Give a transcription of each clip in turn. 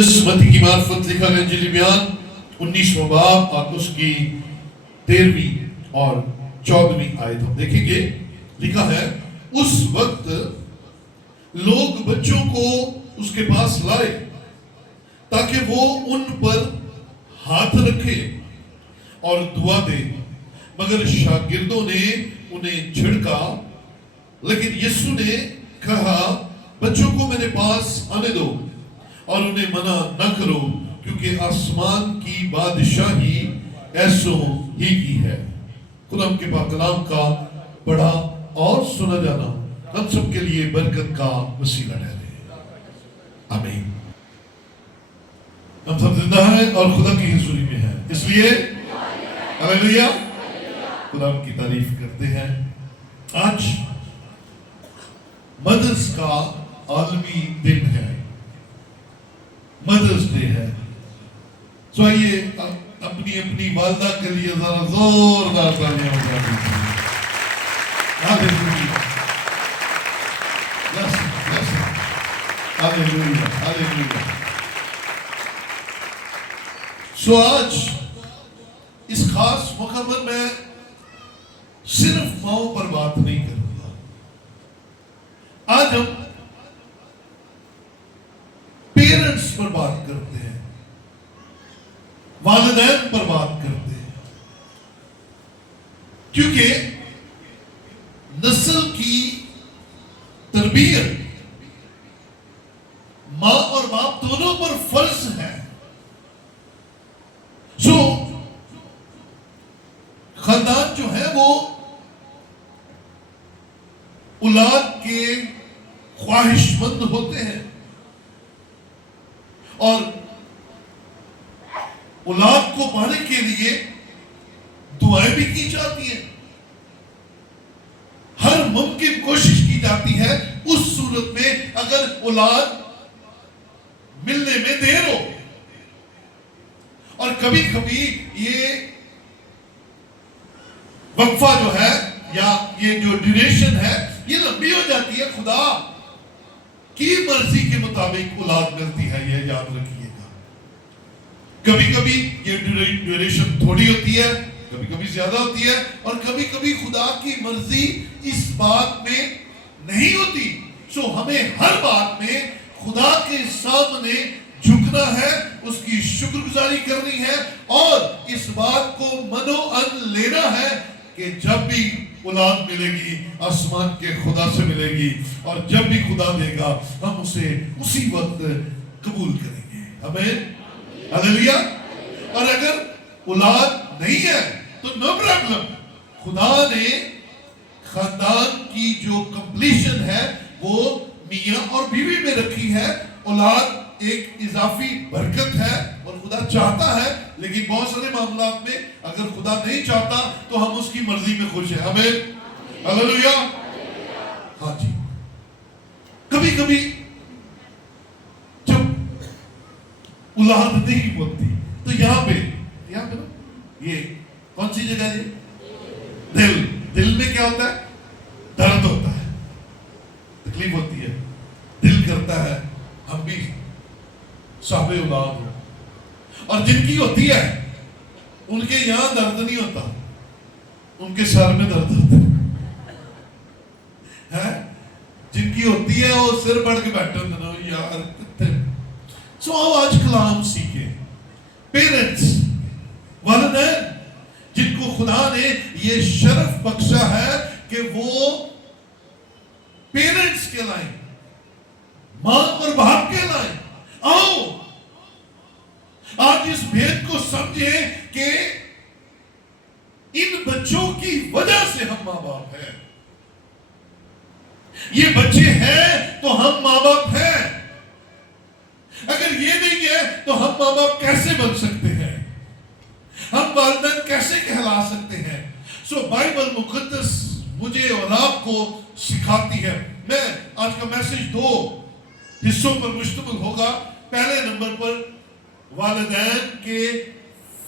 اس متی کی معرفت لکھا گیا انجیل بیان 19واں باب اور اس کی 13ویں اور 14ویں آیت ہم دیکھیں گے. لکھا ہے اس وقت لوگ بچوں کو اس کے پاس لائے تاکہ وہ ان پر ہاتھ رکھے اور دعا دے، مگر شاگردوں نے انہیں جھڑکا. لیکن یسوع نے کہا بچوں کو میرے پاس آنے دو اور انہیں منع نہ کرو، کیونکہ آسمان کی بادشاہی ایسوں ہی کی ہے. خدا کے پاک کلام کا پڑھا اور سنا جانا ہم سب کے لیے برکت کا وسیلہ ٹھہرے. آمین. ہم سب زندہ ہیں اور خدا کی حضوری میں ہیں، اس لیے ہلیلویا خدا کی تعریف کرتے ہیں. آج مدرس کا عالمی دن ہے، مدرس ڈے ہے. سو آئیے اپنی اپنی والدہ کے لیے ذرا زوردار تالیاں بجا دیجیے. ہلیلویا ہلیلویا ہلیلویا. سو آج اس خاص موقع پر میں صرف ماؤں پر بات نہیں کروں گا. آج ہم پیرنٹس پر بات کرتے ہیں، والدین پر بات کرتے ہیں، کیونکہ نسل کی تربیت ماں اور باپ دونوں پر فرض ہے. سو خاندان جو ہے وہ اولاد کے خواہش مند ہوتے ہیں اور اولاد کو پانے کے لیے دعائیں بھی کی جاتی ہیں، ہر ممکن کوشش کی جاتی ہے. اس صورت میں اگر اولاد ملنے میں دیر ہو، اور کبھی کبھی یہ وقفہ جو ہے یا یہ جو ڈیوریشن ہے یہ لمبی ہو جاتی ہے، خدا کی مرضی کے مطابق اولاد ملتی ہے، یہ یاد رکھیے گا. کبھی کبھی یہ ڈیوریشن تھوڑی ہوتی ہے، کبھی کبھی زیادہ ہوتی ہے، اور کبھی کبھی خدا کی مرضی اس بات میں نہیں ہوتی. سو ہمیں ہر بات میں خدا کے سامنے جھکنا ہے، اس کی شکر گزاری کرنی ہے، اور اس بات کو منو لینا ہے کہ جب بھی اولاد ملے گی آسمان کے خدا سے ملے گی، اور جب بھی خدا دے گا ہم اسے اسی وقت قبول کریں گے. آمین ہلیلویا. اور اگر اولاد نہیں ہے تو نو پرابلم، خدا نے خاندان کی جو کمپلیشن ہے وہ میاں اور بیوی میں رکھی ہے. اولاد ایک اضافی برکت ہے اور خدا چاہتا ہے، لیکن بہت سارے معاملات میں اگر خدا نہیں چاہتا تو ہم اس کی مرضی میں خوش ہیں. آمین ہلیلویا. ہاں جی، کبھی کبھی جب اولاد نہیں ہوتی تو یہاں پہ نا یہ کون سی جگہ ہے؟ دل میں کیا ہوتا ہے؟ درد ہوتا ہے، تکلیف ہوتی ہے، دل کرتا ہے ہم بھی صاحب اولاد ہو. اور جن کی ہوتی ہے ان کے یہاں درد نہیں ہوتا، ان کے سر میں درد ہوتا ہے. جن کی ہوتی ہے وہ سر پڑھ کے بیٹھے ہوتے ہیں یار کتے. سو آؤ آج کلام سیکھیں. پیرنٹس، والدین جن کو خدا نے یہ شرف بخشا ہے کہ وہ پیرنٹس کہلائیں، ماں اور باپ کہلائیں. آؤ آج اس بھید کو سمجھیں کہ ان بچوں کی وجہ سے ہم ماں باپ ہیں. یہ بچے ہیں تو ہم ماں باپ ہیں. اگر یہ نہیں ہے تو ہم ماں باپ کیسے بن سکتے ہیں؟ ہم والدین کیسے کہلا سکتے ہیں؟ سو بائبل مقدس مجھے اور آپ کو سکھاتی ہے. میں آج کا میسج 2 حصوں پر مشتمل ہوگا. پہلے نمبر پر والدین کے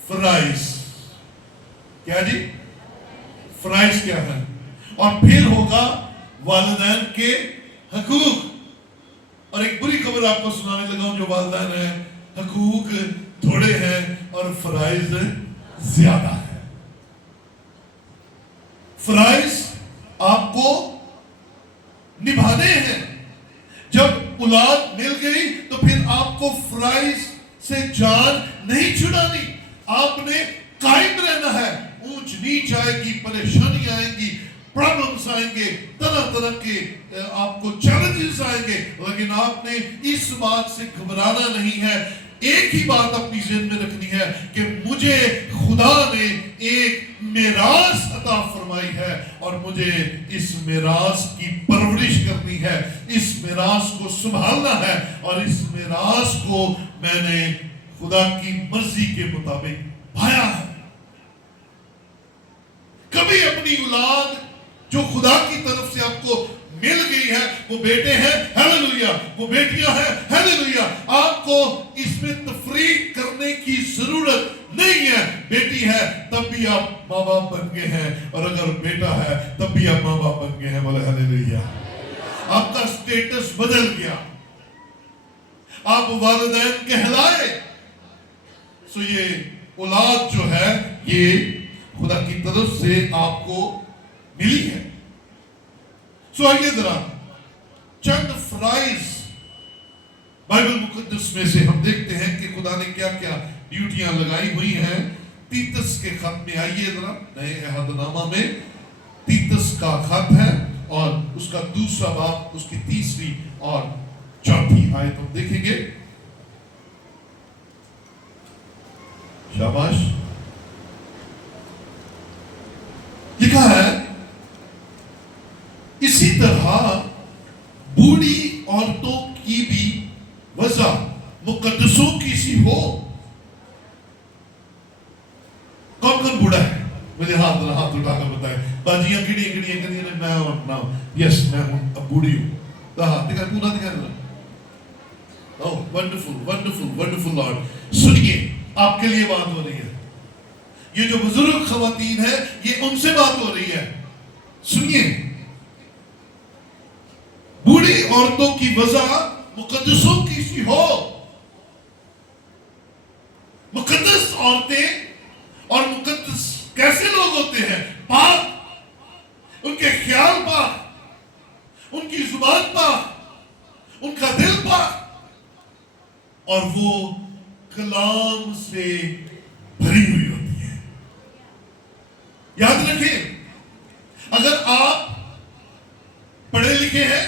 فرائض. کیا جی؟ فرائض کیا ہے؟ اور پھر ہوگا والدین کے حقوق. اور ایک بری خبر آپ کو سنانے لگا ہوں جو والدین ہیں حقوق تھوڑے ہیں اور فرائض زیادہ ہیں. فرائض آپ کو نبھانے ہیں. جب اولاد مل گئی تو پھر آپ کو فرائض سے جان نہیں چھڑانی. آپ نے قائم رہنا ہے. اونچ نیچ آئے گی, پریشانی آئیں گی, پرابلمز آئیں گے, طرح طرح کے آپ کو چیلنجز آئیں گے, لیکن آپ نے اس بات سے گھبرانا نہیں ہے. ایک ہی بات اپنی ذہن میں رکھنی ہے کہ مجھے خدا نے ایک میراث عطا فرمائی ہے اور مجھے اس میراث کی پرورش کرنی ہے, اس میراث کو سنبھالنا ہے, اور اس میراث کو میں نے خدا کی مرضی کے مطابق پایا ہے. کبھی اپنی اولاد جو خدا کی طرف سے آپ کو مل گئی ہے, وہ بیٹے ہیں ہیلیلویا, وہ بیٹیاں ہیں ہیلیلویا, آپ کو اس میں تفریق کرنے کی ضرورت نہیں ہے. بیٹی ہے تب بھی آپ ماں باپ بن گئے ہیں, اور اگر بیٹا ہے تب بھی آپ ماں باپ بن گئے ہیں. بولے ہیلیلویا. آپ کا سٹیٹس بدل گیا, آپ والدین کہلائے. سو یہ اولاد جو ہے یہ خدا کی طرف سے آپ کو ملی ہے. سو آئیے ذرا چند فرائض بائبل مقدس میں سے ہم دیکھتے ہیں کہ خدا نے کیا کیا ڈیوٹیاں لگائی ہوئی ہیں. تیتس کے خط میں آئیے ذرا, نئے عہد نامہ میں تیتس کا خط ہے اور اس کا دوسرا باب, اس کی تیسری اور چوتھی آیت ہم دیکھیں گے. شاباش. لکھا ہے, اسی طرح بوڑھی عورتوں کی بھی وضع مقدسوں کی سی ہو. کون کون بوڑھا ہے؟ مجھے ہاتھ اٹھا کر بتائیں. باجیاں کڑیاں میں یس میں ہوں, اب بوڑھی ہوں. ہاتھ دکھا, پورا دکھا دیں. Oh, wonderful, wonderful, wonderful Lord. سنیے, آپ کے لیے بات ہو رہی ہے. یہ جو بزرگ خواتین ہیں یہ ان سے بات ہو رہی ہے. سنیے, بوڑھی عورتوں کی وضع مقدسوں کی سی ہو. مقدس عورتیں اور مقدس کیسے لوگ ہوتے ہیں؟ پاک, ان کے خیال پاک, ان کی زبان پاک, ان کا دل پاک, اور وہ کلام سے بھری ہوئی ہوتی ہے. یاد رکھیں, اگر آپ پڑھے لکھے ہیں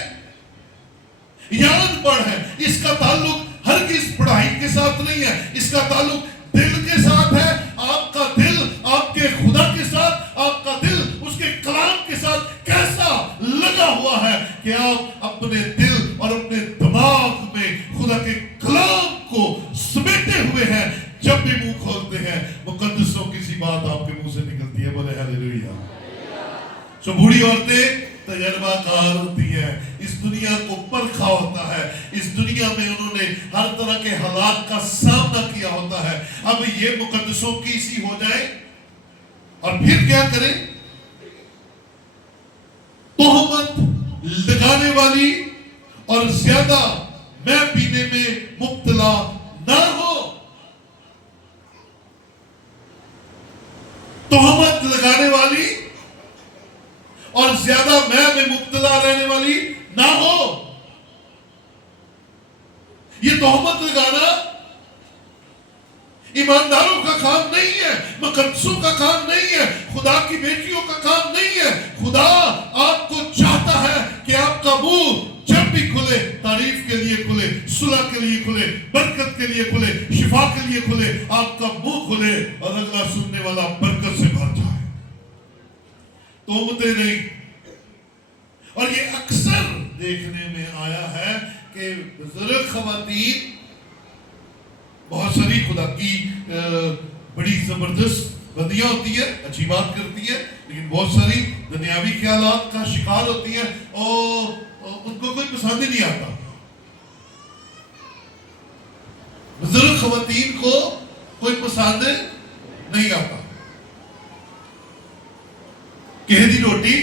یا ان پڑھ ہیں, اس کا تعلق ہرگز پڑھائی کے ساتھ نہیں ہے. اس کا تعلق دل کے ساتھ ہے. آپ کا دل آپ کے خدا کے ساتھ, آپ کا دل اس کے کلام کے ساتھ کیسا لگا ہوا ہے کہ آپ اپنے دل اور اپنے دماغ میں خدا کے کلام کو سمیٹے ہوئے ہیں. جب بھی منہ کھولتے ہیں مقدسوں کی سی بات آپ کے منہ سے نکلتی ہے. بولے ہیلیلویا. سو بوڑھی عورتیں تجربہ کار ہوتی ہیں, اس دنیا کو پرکھا ہوتا ہے, اس دنیا میں انہوں نے ہر طرح کے حالات کا سامنا کیا ہوتا ہے. اب یہ مقدسوں کی سی ہو جائے اور پھر کیا کریں؟ تہمت لگانے والی اور زیادہ میں پینے میں مبتلا نہ ہو. تہمت لگانے والی اور زیادہ میں مبتلا رہنے والی نہ ہو. یہ تہمت لگانا ایمانداروں کا کام نہیں ہے, مقدسوں کا کام نہیں ہے, خدا کی بیٹیوں کا کام نہیں ہے. خدا آپ کو چاہتا ہے کہ آپ کا منہ جب بھی کھلے تعریف کے لیے کھلے, صلح کے لیے کھلے, برکت کے لیے کھلے, شفا کے لیے کھلے. آپ کا منہ کھلے اور اگلا سننے والا برکت سے بھر جائے. تہمتیں نہیں. اور یہ اکثر دیکھنے میں آیا ہے کہ بزرگ خواتین بہت ساری خدا کی بڑی زبردست بدیاں ہوتی ہے, اچھی بات کرتی ہے, لیکن بہت ساری دنیاوی خیالات کا شکار ہوتی ہے اور ان کو کوئی پسند ہی نہیں آتا. بزرگ خواتین کو کوئی پسند نہیں آتا. کہہ دی روٹی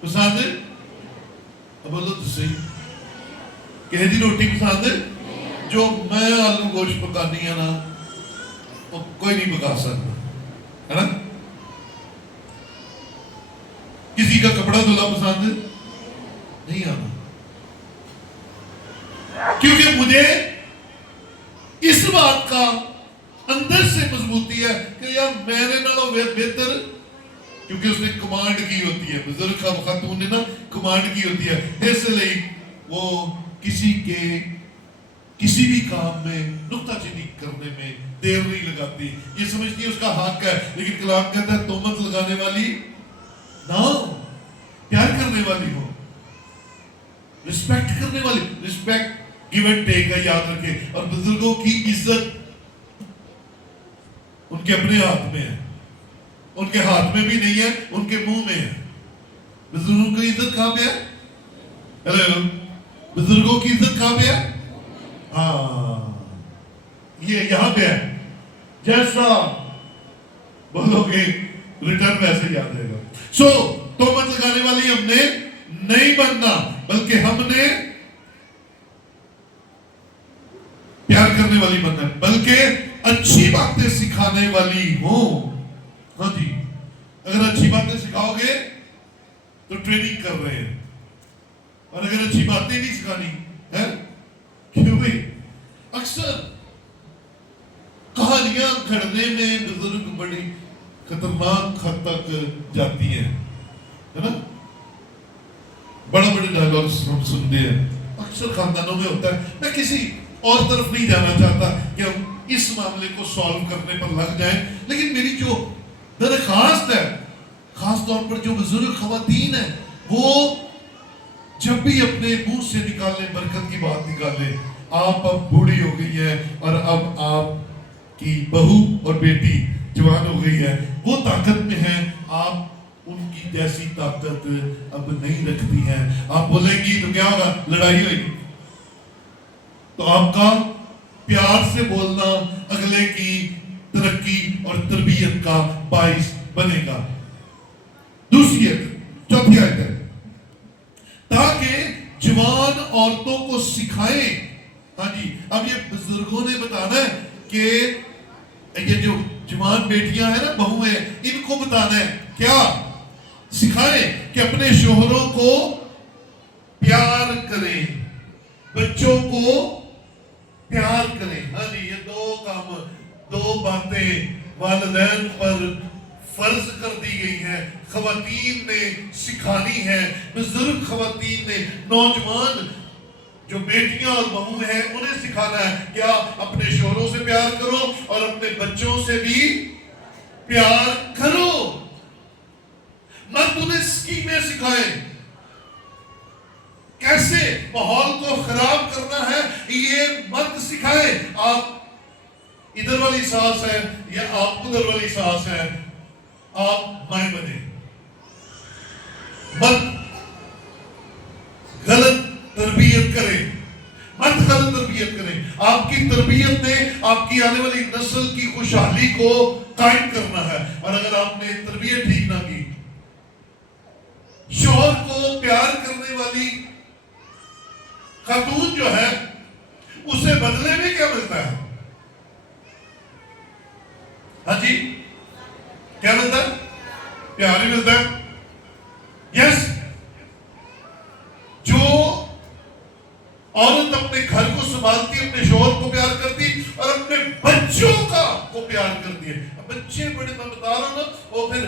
پسند ہے, اب بولو تو صحیح, کہہ دی روٹی پسند ہے, جو जो मैं आलू गोश्त पकानी है ना वो कोई नहीं पका सकता, है ना। किसी का कपड़ा धुला पसंद नहीं आना, क्योंकि मुझे इस बात का अंदर से मजबूती है कि यार मेरे नालों बेहतर, क्योंकि उसने कमांड की होती है, बुजुर्ग खातून ने ना कमांड की होती है, इसलिए वो किसी भी काम में नुक्ताचीनी करने में देर नहीं लगाती। ये समझती है उसका हक है, लेकिन कलाम कहता है तोहमत लगाने वाली ना हो, प्यार करने वाली हो, रिस्पेक्ट करने वाली। रिस्पेक्ट गिव एंड टेक है, याद रखे। और बुजुर्गों की इज्जत उनके अपने हाथ में है, उनके हाथ में भी नहीं है, उनके मुंह में है। बुजुर्गों की इज्जत कहां पे है? हेलो, बुजुर्गों की इज्जत कहां पे है? हाँ, ये यहां पे है। जैसा बोलोगे रिटर्न वैसे याद रहेगा। सो तोहमत लगाने वाली हमने नहीं बनना, बल्कि हमने प्यार करने वाली बनना है, बल्कि अच्छी बातें सिखाने वाली हो। हाँ जी, अगर अच्छी बातें सिखाओगे तो ट्रेनिंग कर रहे हैं, और अगर अच्छी बातें नहीं सिखानी है, क्यों भाई? अक्सर कहानियां घड़ने में बुजुर्ग बड़ी खतरनाक हद तक जाती है ना। बड़े बड़े डायलॉग्स हम सुनते हैं, अक्सर खानदानों में होता है। मैं किसी और तरफ नहीं जाना चाहता कि हम इस मामले को सॉल्व करने पर लग जाएं, लेकिन मेरी जो दरखास्त है, खास तौर पर जो बुजुर्ग खवातीन है, वो जब भी अपने मुंह से निकाले बरकत की बात निकाले, आप अब बूढ़ी हो गई है और अब आपकी बहू और बेटी जवान हो गई है, वो ताकत में है, आप उनकी जैसी ताकत अब नहीं रखती हैं। आप बोलेंगी तो क्या होगा? लड़ाई होगी। तो आपका प्यार से बोलना अगले की तरक्की और तरबियत का बाइस बनेगा। दूसरी चौथी आयत है, ताकि जवान औरतों को सिखाएं। हाँ जी, अब ये बुजुर्गों ने बताना है कि ये जो जवान बेटियां हैं ना, बहुएं, इनको बताना है क्या? सिखाएं कि अपने शोहरों को प्यार करें, बच्चों को प्यार करें। हाँ जी, ये दो बातें वालिदैन पर फर्ज कर दी गई है, खवातीन ने सिखानी है। बुजुर्ग खवातीन ने, नौजवान जो बेटियां और बहू हैं, उन्हें सिखाना है क्या? अपने शोहरों से प्यार करो और अपने बच्चों से भी प्यार करो। मत उन्हें स्कीमें सिखाए, कैसे माहौल को खराब करना है ये मत सिखाए। आप इधर वाली सास है या आप उधर वाली सास है, आप मां बने, मत गलत तरबियत करें, मत गलत तरबियत करें। आपकी तरबियत ने आपकी आने वाली नस्ल की खुशहाली को कायम करना है। और अगर आपने तरबियत ठीक ना की, शौहर को प्यार करने वाली खातून जो है, उसे बदले में क्या मिलता है? हाँ जी, क्या मिलता है? प्यार ही मिलता है। यस, जो औरत अपने घर को संभालती, अपने शौहर को प्यार करती और अपने बच्चों को प्यार करती है। बच्चे बड़े, मैं बता रहा हूं ना, वो फिर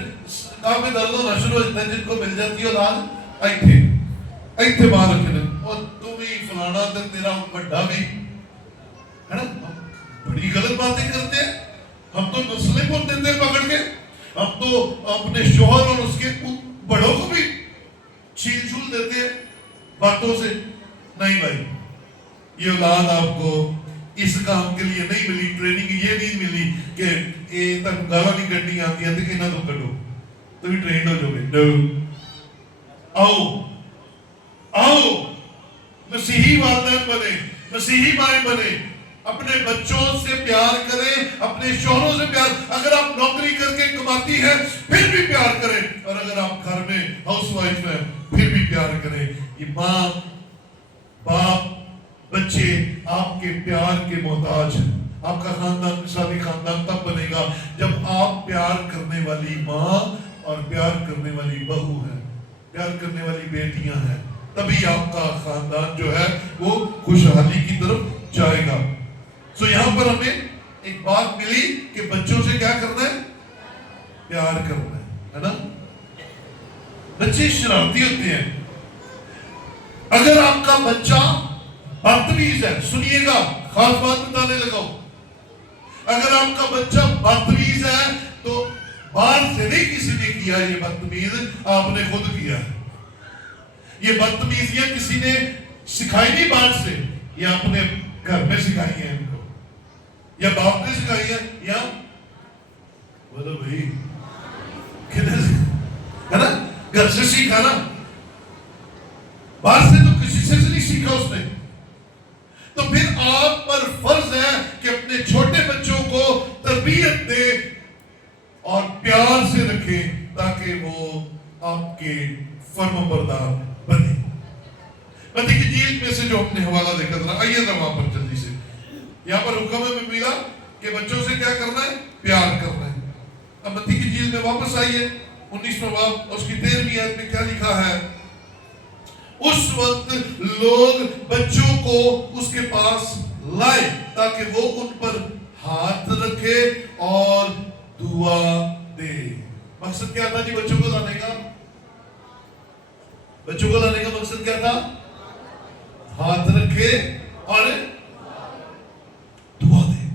काम में दर्द होना शुरू हो जाता है, जिनको मिल जाती है औलाद, ऐथे मार रखे, और तू भी फलाना तो तेरा बड़ा भी, है ना। बड़ी गलत बातें करते हैं हम तो, नस्लें को देते हैं पकड़ के। हम तो अपने शौहर और उसके बड़ों को भी छील छूल देते हैं बातों से। नहीं भाई, ये औलाद आपको इस काम के लिए नहीं मिली, ट्रेनिंग ये नहीं मिली कि ये तक गाला नहीं कटनी आती है, तो इन्हें तो कटो तो भी ट्रेंड हो जाओगे। नो, आओ मसीही वालिदैन बने, मसीही माएं बने, अपने बच्चों से प्यार करें, अपने शौहरों से प्यार। अगर आप नौकरी करके कमाती है फिर भी प्यार करें, और अगर आप घर में हाउसवाइफ है फिर भी प्यार करें। ये माँ बाप بچے آپ کے پیار کے محتاج ہیں. آپ کا خاندان مثالی خاندان تب بنے گا جب آپ پیار کرنے والی ماں اور پیار کرنے والی بہو ہے، پیار کرنے والی بیٹیاں ہیں. تبھی آپ کا خاندان جو ہے وہ خوشحالی کی طرف جائے گا. سو یہاں پر ہمیں ایک بات ملی کہ بچوں سے کیا کرنا ہے؟ پیار کرنا ہے نا. بچے شرارتی ہوتے ہیں. اگر آپ کا بچہ بدتمیز ہے، سنیے گا، خاص بات بتانے لگا ہوں، اگر آپ کا بچہ بدتمیز ہے تو باہر سے نہیں کسی نے کیا یہ بدتمیز، آپ نے خود کیا. یہ بدتمیزیاں کسی نے سکھائی نہیں باہر سے، یہ آپ نے گھر میں سکھائی ہیں ان کو، یا باپ نے سکھائی ہے، یا بولو بھائی ہے نا، گھر سے سیکھا نا، باہر سے تو کسی سے نہیں سیکھا اس نے. تو پھر آپ پر فرض ہے کہ اپنے چھوٹے بچوں کو تربیت دے اور پیار سے رکھے تاکہ وہ آپ کے فرما بردار بنے. متی کی جیل میں سے جو اپنے حوالہ دیکھا تھا، آئیے نا وہاں پر جلدی سے. یہاں پر حکم میں ملا کہ بچوں سے کیا کرنا ہے؟ پیار کرنا ہے. اب متی کی جیل میں واپس آئیے 19واں باب اس کی 13ویں آیت میں کیا لکھا ہے؟ اس وقت لوگ بچوں کو اس کے پاس لائے تاکہ وہ ان پر ہاتھ رکھے اور دعا دے. مقصد کیا تھا جی بچوں کو لانے کا؟ بچوں کو لانے کا مقصد کیا تھا؟ ہاتھ رکھے اور دعا دے.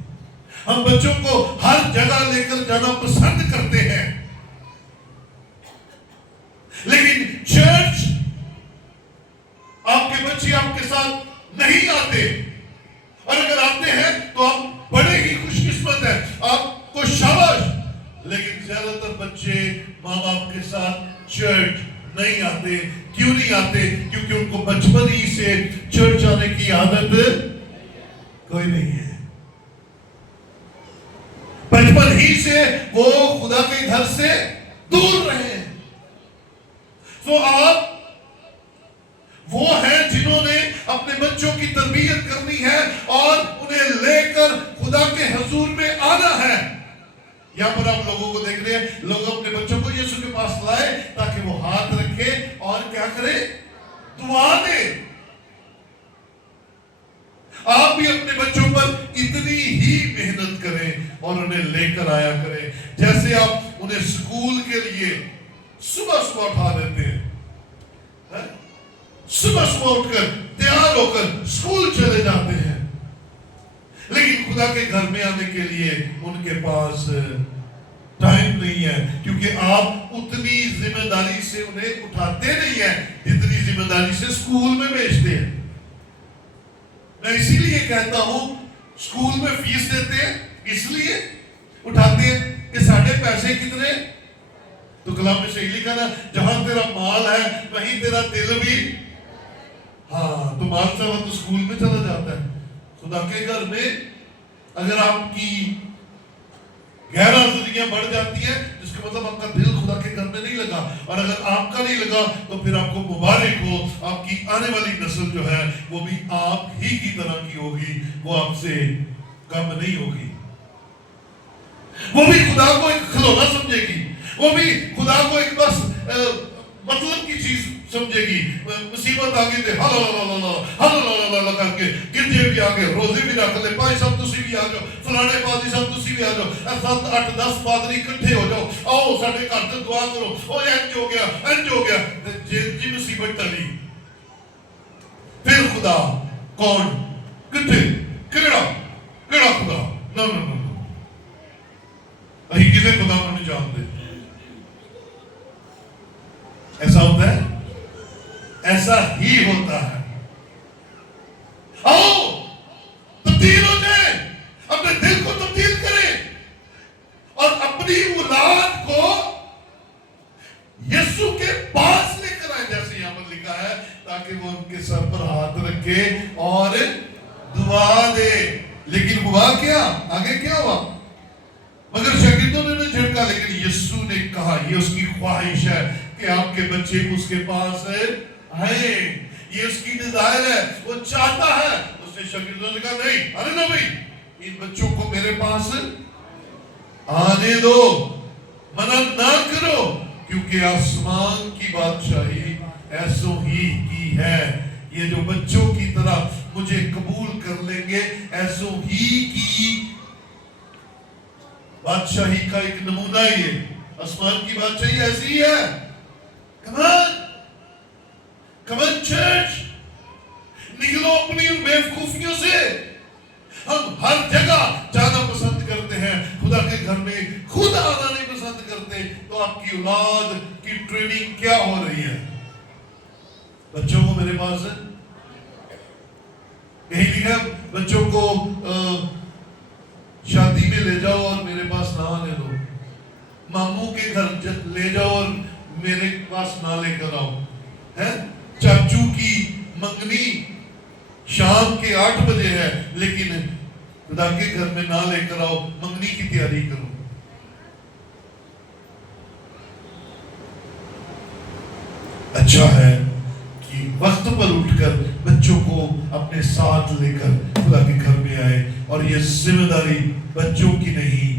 ہم بچوں کو ہر جگہ لے کر جانا پسند کرتے ہیں، لیکن چرچ آپ کے بچے آپ کے ساتھ نہیں آتے، اور اگر آتے ہیں تو آپ بڑے ہی خوش قسمت ہیں، آپ کو شاباش. لیکن زیادہ تر بچے ماں باپ کے ساتھ چرچ نہیں آتے. کیوں نہیں آتے؟ کیونکہ ان کو بچپن ہی سے چرچ آنے کی عادت کوئی نہیں ہے. بچپن ہی سے وہ خدا کے گھر سے دور رہے. تو آپ وہ ہیں جنہوں نے اپنے بچوں کی تربیت کرنی ہے اور انہیں لے کر خدا کے حضور میں آنا ہے. یہاں پر آپ لوگوں کو دیکھ رہے ہیں، لوگ اپنے بچوں کو یسوع کے پاس لائے تاکہ وہ ہاتھ رکھے اور کیا کرے؟ دعا دے. آپ بھی اپنے بچوں پر اتنی ہی محنت کریں اور انہیں لے کر آیا کریں جیسے آپ انہیں اسکول کے لیے صبح صبح اٹھا دیتے ہیں. صبح صبح اٹھ کر تیار ہو کر اسکول چلے جاتے ہیں، لیکن خدا کے گھر میں آنے کے لیے ان کے پاس ٹائم نہیں ہے، کیونکہ آپ اتنی ذمہ داری سے انہیں اٹھاتے نہیں ہیں جتنی ذمہ داری سے اسکول میں بھیجتے ہیں. میں اسی لیے کہتا ہوں اسکول میں فیس دیتے ہیں، اس لیے اٹھاتے ہیں کہ ساڑھے پیسے کتنے. تو کلام میں صحیح لکھا نا، جہاں تیرا مال ہے وہیں تیرا دل بھی. ہاں، تو مال چلا تو اسکول میں چلا جاتا ہے. خدا کے گھر میں اگر آپ کی غیر حاضریاں بڑھ جاتی ہیں، جس کا مطلب آپ کا دل خدا کے گھر میں نہیں لگا، اور اگر آپ کا نہیں لگا تو پھر آپ کو مبارک ہو. آپ کی آنے والی نسل جو ہے وہ بھی آپ ہی کی طرح کی ہوگی، وہ آپ سے کم نہیں ہوگی. وہ بھی خدا کو ایک کھلونا سمجھے گی، وہ بھی خدا کو ایک بس مطلب کی چیز سمجھے گی. مصیبت آگے تھے ہل کر کے گرجے بھی آگے، روزے بھی رکھ لے، بھائی صاحب تسی بھی آ جاؤ، فلانے پادری صاحب تسی بھی آ جاؤ، 7 8 10 پادری اکٹھے ہو جاؤ، آؤ ساڈے گھر تے دعا کرو، او انج ہو گیا انج ہو گیا. جی مصیبت ٹلی. پھر خدا کون؟ کتنے؟ کیڑا خدا؟ نو نو نو کسی خدا کو نہیں جانتے. ایسا ہوتا ہے، ایسا ہی ہوتا ہے. آؤ تبدیل ہو جائے، اپنے دل کو تبدیل کریں اور اپنی اولاد کو یسوع کے پاس لے کر آئے، جیسے یہاں پر لکھا ہے، تاکہ وہ ان کے سر پر ہاتھ رکھے اور دعا دے. لیکن ہوا کیا؟ آگے کیا ہوا؟ مگر شاگردوں نے انہیں جھڑکا، لیکن یسوع نے کہا یہ اس کی خواہش ہے کہ آپ کے بچے اس کے پاس آئیں. یہ اس کی ڈیزائر ہے، وہ چاہتا ہے. اس उसने शागिर्दों से कहा नहीं, आने दो भाई, इन बच्चों को मेरे पास आने दो, मना ना करो, क्योंकि आसमान की बादशाही ऐसो ही की है। ये जो बच्चों की तरह मुझे कबूल कर लेंगे, ऐसो ही की बादशाही का एक नमूना ये, आसमान की बादशाही ऐसी है। Come on church, निकलो अपनी बेवकूफियों से। हम हर जगह जाना पसंद करते हैं, खुदा के घर में खुद आना नहीं पसंद करते। तो आपकी औलाद की ट्रेनिंग क्या हो रही है? बच्चों को मेरे पास है, यही लिखा, बच्चों को शादी में ले जाओ और मेरे पास ना आने दो, मामू के घर ले जाओ और मेरे पास ना लेकर आओ, है? चाचू की मंगनी शाम के 8 बजे है, लेकिन खुदा के घर में ना लेकर आओ, मंगनी की तैयारी करो। अच्छा है कि वक्त पर उठकर बच्चों को अपने साथ लेकर खुदा के घर में आए, और ये जिम्मेदारी बच्चों की नहीं,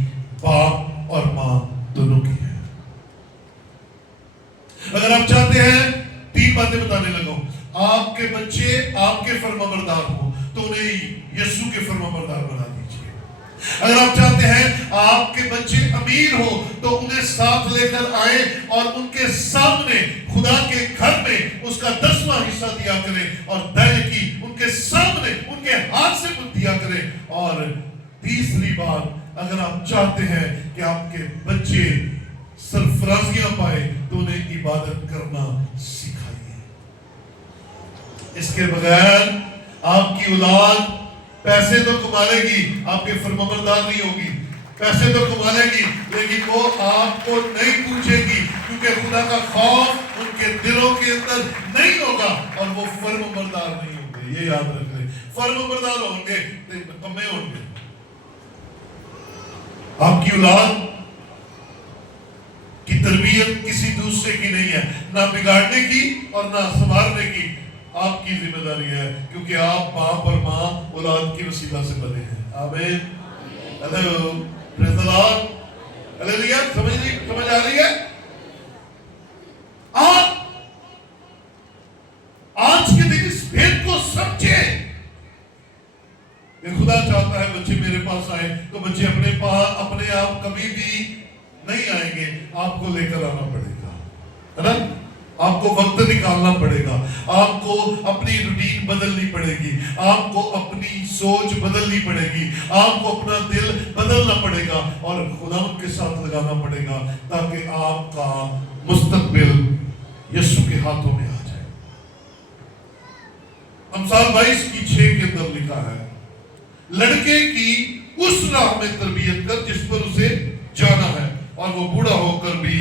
बाप और माँ दोनों की है। अगर आप चाहते हैं, 3 बातें बताने लगा, आपके बच्चे आपके फरमाबरदार हो तो उन्हें यीशु के फरमाबरदार बना दीजिए। अगर आप चाहते हैं आपके बच्चे अमीर हो तो उन्हें साथ लेकर आए और उनके सामने खुदा के घर में उसका 10वां हिस्सा दिया करें, और दया की उनके सामने उनके हाथ से कुछ दिया करें। और तीसरी बात, अगर आप चाहते हैं कि आपके बच्चे सरफराजियां पाए तो उन्हें इबादत करना सिखाइए। इसके बगैर आपकी औलाद पैसे तो कमा लेगी, आपके फरमाबरदार नहीं होगी। पैसे तो कमा लेगी, लेकिन वो आपको नहीं पूछेगी, क्योंकि खुदा का खौफ उनके दिलों के अंदर नहीं होगा, और वो फरमाबरदार नहीं होंगे। ये याद रखें, फरमाबरदार होंगे तो कमे होंगे। आपकी औलाद की तरबियत किसी दूसरे की नहीं है, ना बिगाड़ने की और ना संवारने की, आपकी जिम्मेदारी है, क्योंकि आप बाप और माँ औलाद की वसीला से बने हैं। आमीन, hello, praise the Lord, hallelujah. समझ आ रही है? आप आज के दिन इस भेद को समझे। खुदा चाहता है बच्चे मेरे पास आए, तो बच्चे अपने आप कभी भी नहीं आएंगे, आपको लेकर आना पड़ेगा, है ना? आपको वक्त निकालना पड़ेगा, आपको अपनी रूटीन बदलनी पड़ेगी, आपको अपनी सोच बदलनी पड़ेगी, आपको अपना दिल बदलना पड़ेगा और खुदा के साथ लगाना पड़ेगा, ताकि आपका मुस्तकबिल यीशु के हाथों में आ जाए। अमसाल 22:6 के अंदर लिखा है, लड़के की उस राह में तरबियत कर जिस पर उसे जाना है, और वो बूढ़ा होकर भी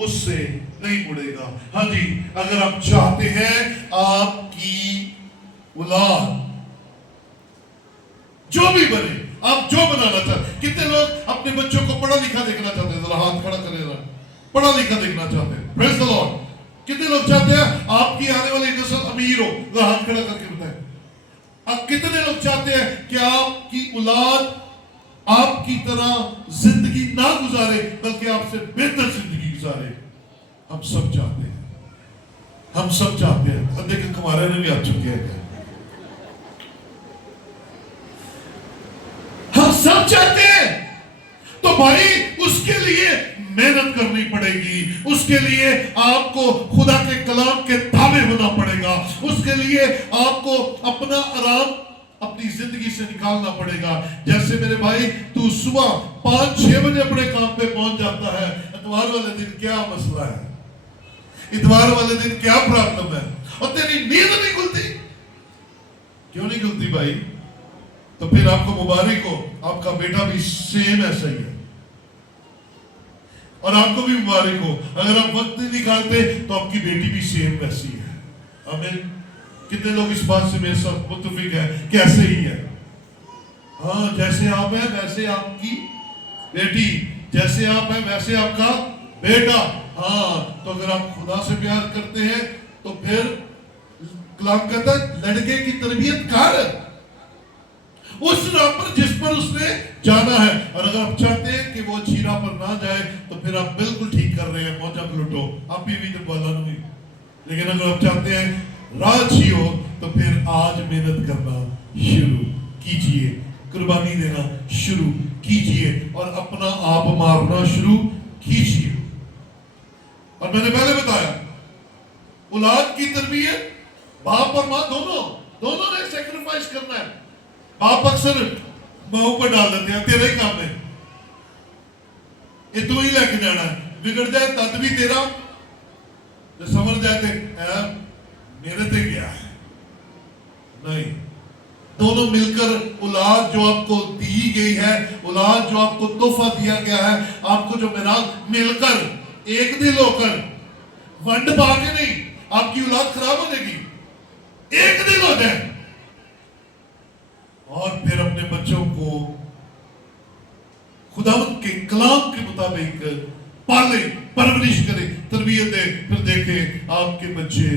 उससे नहीं मुड़ेगा। हाँ जी, अगर आप चाहते हैं आपकी औलाद जो भी बने, आप जो बनाना चाहते, कितने लोग अपने बच्चों को पढ़ा लिखा देखना चाहते हैं? जरा हाथ खड़ा करें, पढ़ा लिखा देखना चाहते हैं। Praise the Lord. कितने लोग चाहते हैं आपकी आने वाली नस्ल अमीर हो? जरा हाथ खड़ा करके बताएं। अब कितने लोग चाहते हैं कि आपकी औलाद आपकी तरह जिंदगी ना गुजारे, बल्कि आपसे बेहतर जिंदगी गुजारे? हम सब चाहते हैं, हम सब चाहते हैं। अब देखिए कुमारे ने भी आ चुके हैं, हम सब चाहते हैं। तो भाई उसके लिए मेहनत करनी पड़ेगी, उसके लिए आपको खुदा के कलाम के ताबे होना पड़ेगा, उसके लिए आपको अपना आराम अपनी जिंदगी से निकालना पड़ेगा। जैसे मेरे भाई, तू सुबह 5-6 बजे अपने काम पे पहुंच जाता है, इतवार वाले दिन क्या मसला है? इतवार वाले दिन क्या प्रॉब्लम है? और तेरी नींद नहीं खुलती, क्यों नहीं खुलती भाई? तो फिर आपको मुबारक हो, आपका बेटा भी सेम ऐसा ही है, और आपको भी मुबारक हो अगर आप वक्त नहीं निकालते तो आपकी बेटी भी सेम वैसी है। आमीन। कितने लोग इस बात से मेरे साथ मुत्तफिक है? कैसे ही है? हाँ, जैसे आप हैं वैसे आपकी बेटी, जैसे आप हैं वैसे आपका बेटा। हाँ, तो अगर आप खुदा से प्यार करते हैं तो फिर कलाम कहता है लड़के की तरबियत कर, उस राह पर जिस पर उसने जाना है। और अगर आप चाहते हैं कि वो अच्छी राह पर ना जाए तो फिर आप बिल्कुल ठीक कर रहे हैं, मौजा लुटो आप भी तो बोला नहीं। लेकिन अगर आप चाहते हैं राह अच्छी हो तो फिर आज मेहनत करना शुरू कीजिए, कुर्बानी देना शुरू कीजिए और अपना आप मारना शुरू कीजिए। और मैंने पहले बताया औलाद की तरबियत बाप और माँ दोनों ने सैक्रिफाइस करना है। बाप अक्सर माँ पर डाल देते हैं, तेरा ही काम है, ये तू ही लेके जाना है, बिगड़ जाए तद भी तेरा, तो समझ जाते मेरे ते गया है। नहीं, दोनों मिलकर औलाद जो आपको दी गई है, औलाद जो आपको तोहफा दिया गया है, आपको जो मिराज मिलकर एक दिल होकर वंड पाके नहीं, आपकी औलाद खराब हो जाएगी, एक दिल हो जाए और फिर अपने बच्चों को खुदावंद के कलाम के मुताबिक पाले, परवरिश करे, तरबियत दे, फिर देखे आपके बच्चे,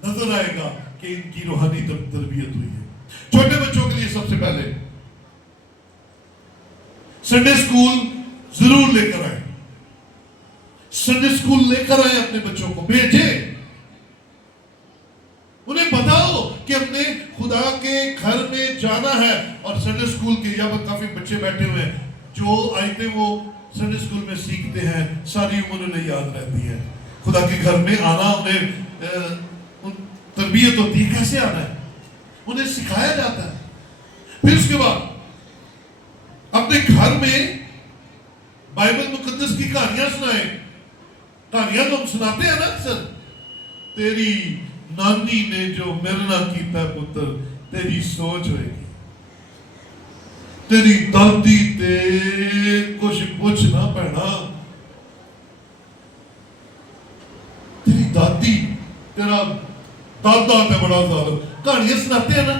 नजर आएगा कि इनकी रूहानी तरबियत हुई है। छोटे बच्चों के लिए सबसे पहले संडे स्कूल जरूर लेकर आए, संडे स्कूल लेकर आए, अपने बच्चों को भेजे, उन्हें बताओ कि अपने खुदा के घर में जाना है। और संडे स्कूल के यहाँ पर काफी बच्चे बैठे हुए हैं, जो आयतें वो संडे स्कूल में सीखते हैं, सारी उम्र उन्हें याद रहती है। खुदा के घर में आना उन्हें तरबियत होती है, कैसे आना है उन्हें सिखाया जाता है। फिर उसके बाद अपने घर में बाइबल मुकद्दस की कहानियां सुनाए। कहानियां तो हम सुनाते हैं ना अक्सर, तेरी नानी ने जो मिलना कीता पुत्र तेरी सोच होगी, तेरी दादी ते कुछ पूछ ना पैना, तेरी दादी तेरा दादा ते बड़ा ज्यादा कहानियां सुनाते हैं ना।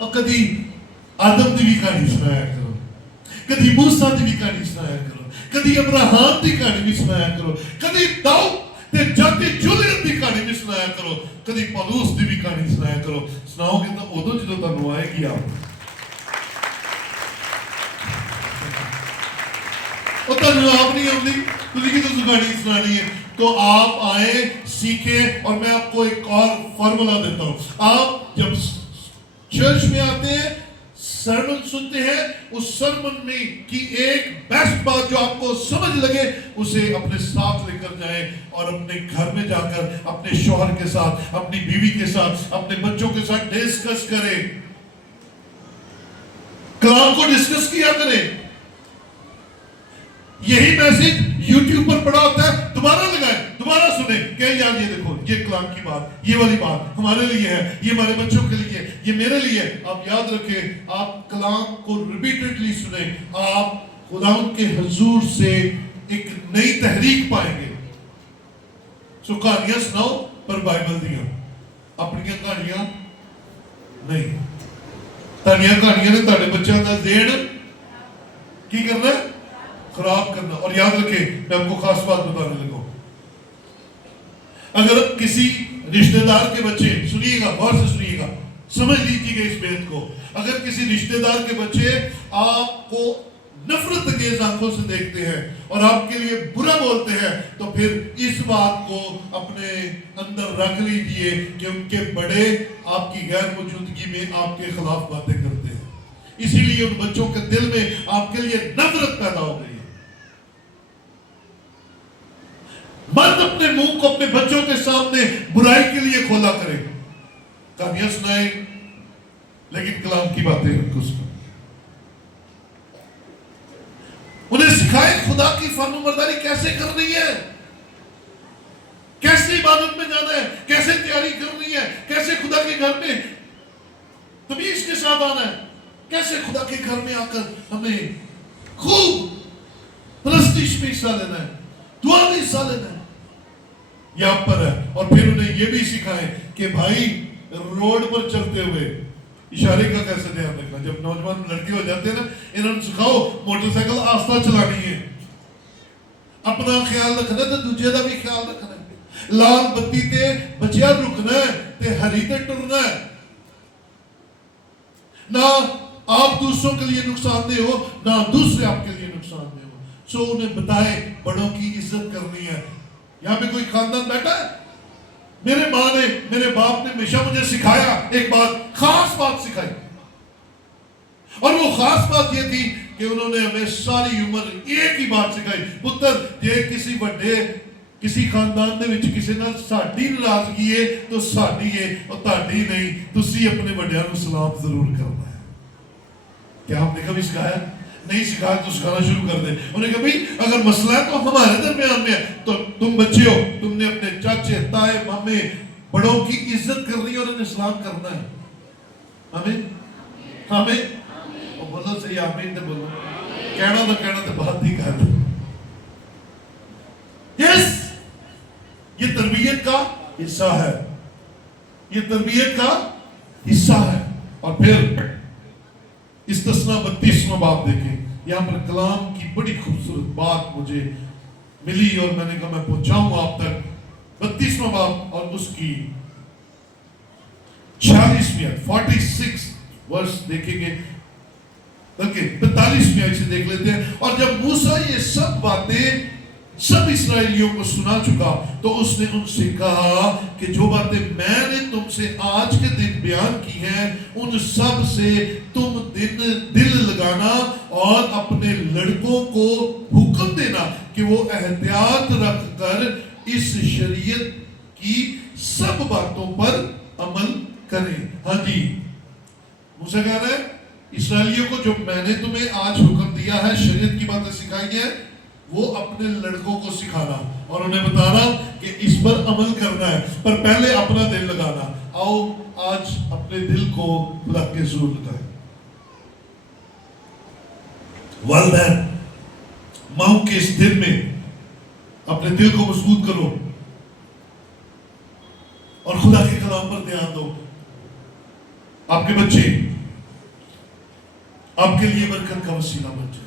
और कभी आदम की भी कहानी सुनाया करो, कभी मूसा की भी कहानी सुनाया करो, कभी अब्राहम की कहानी भी सुनाया करो, कभी दाऊद ते जाति जूलियत की कहानी भी सुनाया करो, कभी पौलुस की भी कहानी सुनाया करो। सुनाओगे तो उदो जो तुहानू आएगी आप नहीं आती, तुझे की तो कहानी सुनानी है तो आप आए, सीखे। और मैं आपको एक और फॉर्मूला देता हूं, आप जब चर्च में आते हैं, सरमन सुनते हैं, उस सरमन में की एक बेस्ट बात जो आपको समझ लगे उसे अपने साथ लेकर जाएं और अपने घर में जाकर अपने शौहर के साथ, अपनी बीवी के साथ, अपने बच्चों के साथ डिस्कस करें, कलाम को डिस्कस किया करें। यही मैसेज YouTube पर पड़ा होता है, दोबारा लगाएं, दोबारा सुने, क्या यार ये देखो ये कलाम की बात, ये वाली बात हमारे लिए है, ये हमारे बच्चों के लिए, ये मेरे लिए। आप याद रखें, आप कलाम को रिपीटेडली सुने, आप खुदावंद के हुजूर से एक नई तहरीक पाएंगे। सो कहानियां सुनाओ पर बाइबल दिया, अपनी कहानियां नहीं। तानियां कहानियां ने ताड़े बच्चों का ज़हन की करना है, खराब करना। और याद रखें, मैं आपको खास बात बताने लगा, अगर किसी रिश्तेदार के बच्चे, सुनिएगा गौर से सुनिएगा, समझ लीजिएगा इस बात को, अगर किसी रिश्तेदार के बच्चे आपको नफरत के आंखों से देखते हैं और आपके लिए बुरा बोलते हैं, तो फिर इस बात को अपने अंदर रख लीजिए कि उनके बड़े आपकी गैर मौजूदगी में आपके खिलाफ बातें करते हैं, इसीलिए उन बच्चों के दिल में आपके लिए नफरत पैदा हो गई है। मर्द अपने मुंह को अपने बच्चों के सामने बुराई के लिए खोला करे, कहानियां सुनाए, लेकिन कलाम की बातें उनको सुनाए, उन्हें सिखाए खुदा की फर्माबरदारी कैसे करनी है, कैसे इबादत में जाना है, कैसे तैयारी करनी है, कैसे खुदा के घर में तमीज के साथ आना है, कैसे खुदा के घर में आकर हमें खूब प्रस्तिश में हिस्सा लेना है, दुआ में हिस्सा लेना है, यहाँ पर है। और फिर उन्हें यह भी सिखाएं कि भाई रोड पर चलते हुए इशारे का कैसे ध्यान रखना। जब नौजवान लड़के हो जाते हैं ना, इन्होंने सिखाओ मोटरसाइकिल आस्था चलानी है, अपना ख्याल रखना तो दूसरे का भी ख्याल रखना है, लाल बत्ती ते बचिया रुकना है ते हरी ते टुरना है, نہ آپ دوسروں کے لیے نقصان دہ ہو، نہ دوسرے آپ کے لیے نقصان دہ ہو. سو انہیں بتائے بڑوں کی عزت کرنی ہے. یہاں پہ کوئی خاندان بیٹھا ہے؟ میرے ماں نے، میرے باپ نے ہمیشہ مجھے سکھایا ایک بات، خاص بات سکھائی، اور وہ خاص بات یہ تھی کہ انہوں نے ہمیں ساری عمر ایک ہی بات سکھائی، پتر جے کسی بڑے کسی خاندان دے وچ کسی نال ساڈی ناراضگی ہے تو ساڈی ہے اور تہاڈی نہیں، تسی اپنے بڑیاں نوں سلام ضرور کرنا ہے. کیا آپ نے کبھی سکھایا؟ نہیں سکھایا تو سکھانا شروع کر دیں. انہوں نے کہا بھئی اگر مسئلہ ہے تو ہمارے درمیان میں ہے، تو تم بچے ہو، تم نے اپنے چاچے تائے مامے بڑوں کی عزت کرنی اور انہیں سلام کرنا ہے. آمین آمین. اور بولو صحیح آمین تے بولو. کہنا تو بات ہی کر. یس، یہ تربیت کا حصہ ہے، یہ تربیت کا حصہ ہے. اور پھر استثناء 32واں باب دیکھیں. یہاں پر کلام کی بڑی خوبصورت بات مجھے ملی اور میں نے کہا میں پہنچاؤں آپ تک. 32واں باب اور اس کی 46ویں 46 ورس دیکھیں گے، بلکہ 45ویں آیت سے دیکھ لیتے ہیں. اور جب موسیٰ یہ سب باتیں سب اسرائیلیوں کو سنا چکا تو اس نے ان سے کہا کہ جو باتیں میں نے تم سے آج کے دن بیان کی ہیں ان سب سے تم دل لگانا اور اپنے لڑکوں کو حکم دینا کہ وہ احتیاط رکھ کر اس شریعت کی سب باتوں پر عمل کریں. ہاں جی، موسیٰ کہہ رہا ہے اسرائیلیوں کو جو میں نے تمہیں آج حکم دیا ہے، شریعت کی باتیں سکھائی ہیں، وہ اپنے لڑکوں کو سکھانا اور انہیں بتانا کہ اس پر عمل کرنا ہے، پر پہلے اپنا دل لگانا. آؤ آج اپنے دل کو خدا کے حضور لگائیں. والدین ماؤں کے اس دن میں اپنے دل کو مضبوط کرو اور خدا کے کلام پر دھیان دو. آپ کے بچے آپ کے لیے برکت کا وسیلہ بن جائے.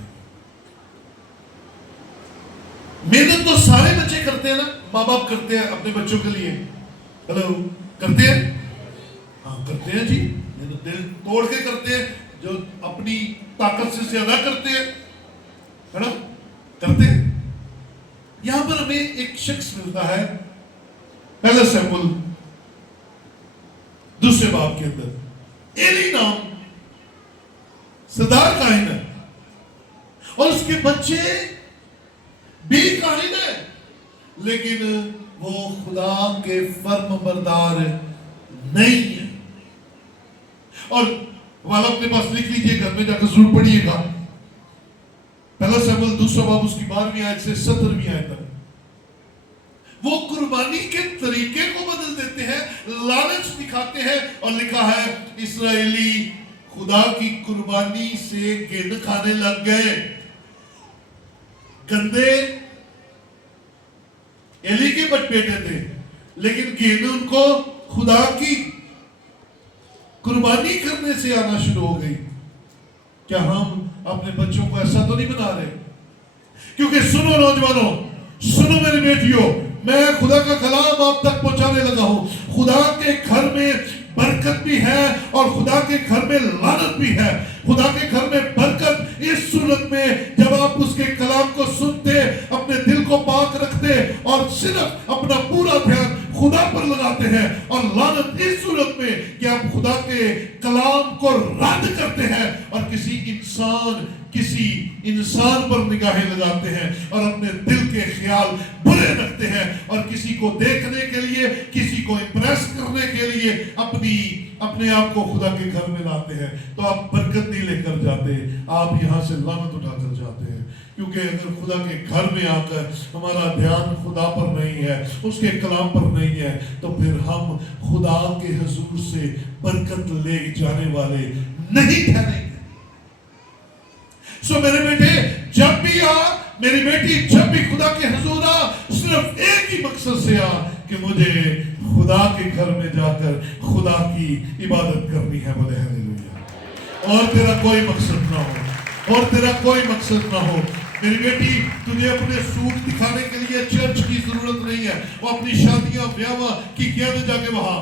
محنت تو سارے بچے کرتے ہیں نا، ماں باپ کرتے ہیں اپنے بچوں کے لیے. ہلو، کرتے ہیں؟ ہاں کرتے ہیں جی، دل توڑ کے کرتے ہیں، جو اپنی طاقت سے زیادہ کرتے ہیں، ہے نا، کرتے ہیں. یہاں پر ہمیں ایک شخص ملتا ہے پہلا سیموئیل 2 باب کے اندر. ایلی نام سردار کاہن ہے اور اس کے بچے بھی کاہن ہے، لیکن وہ خدا کے فرم بردار نہیں ہے. اور والا اپنے پاس لکھ لیجئے، گھر میں جا کر ضرور پڑھیے گا. پہلا سیموئیل 2 باب اس کی 12ویں آیت سے 17ویں آیت تک. وہ قربانی کے طریقے کو بدل دیتے ہیں، لالچ دکھاتے ہیں، اور لکھا ہے اسرائیلی خدا کی قربانی سے گند کھانے لگ گئے. گندے ایلی کے بیٹے تھے، لیکن گند ان کو خدا کی قربانی کرنے سے آنا شروع ہو گئی. کیا ہم اپنے بچوں کو ایسا تو نہیں بنا رہے؟ کیونکہ سنو نوجوانوں، سنو میری بیٹیوں، میں خدا کا کلام آپ تک پہنچانے لگا ہوں. خدا کے گھر میں برکت بھی ہے اور خدا کے گھر میں لعنت بھی ہے. خدا کے گھر میں برکت اس صورت میں جب آپ اس کے کلام کو سنتے، اپنے دل کو پاک رکھتے اور صرف اپنا پورا دھیان خدا پر لگاتے ہیں، اور لعنت اس صورت میں کہ آپ خدا کے کلام کو رد کرتے ہیں اور کسی انسان پر نگاہیں لگاتے ہیں اور اپنے دل کے خیال برے رکھتے ہیں اور کسی کو دیکھنے کے لیے، کسی کو امپریس کرنے کے لیے اپنے آپ کو خدا کے گھر میں لاتے ہیں. تو آپ برکت نہیں لے کر جاتے، آپ یہاں سے لعنت اٹھا کر جاتے ہیں. کیونکہ اگر خدا کے گھر میں آ کر ہمارا دھیان خدا پر نہیں ہے، اس کے کلام پر نہیں ہے، تو پھر ہم خدا کے حضور سے برکت لے جانے والے نہیں ٹھہریں گے. سو میرے بیٹے جب بھی آ، میری بیٹی جب بھی خدا کے حضور آ، صرف ایک ہی مقصد سے آ کہ مجھے خدا کے گھر میں جا کر خدا کی عبادت کرنی ہے. بولے ہلیلویا. اور تیرا کوئی مقصد نہ ہو، اور تیرا کوئی مقصد نہ ہو. میری بیٹی تجھے اپنے سوٹ دکھانے کے لیے چرچ کی ضرورت نہیں ہے. وہ اپنی شادیاں بیاواں کی کیا نہ جا کے وہاں،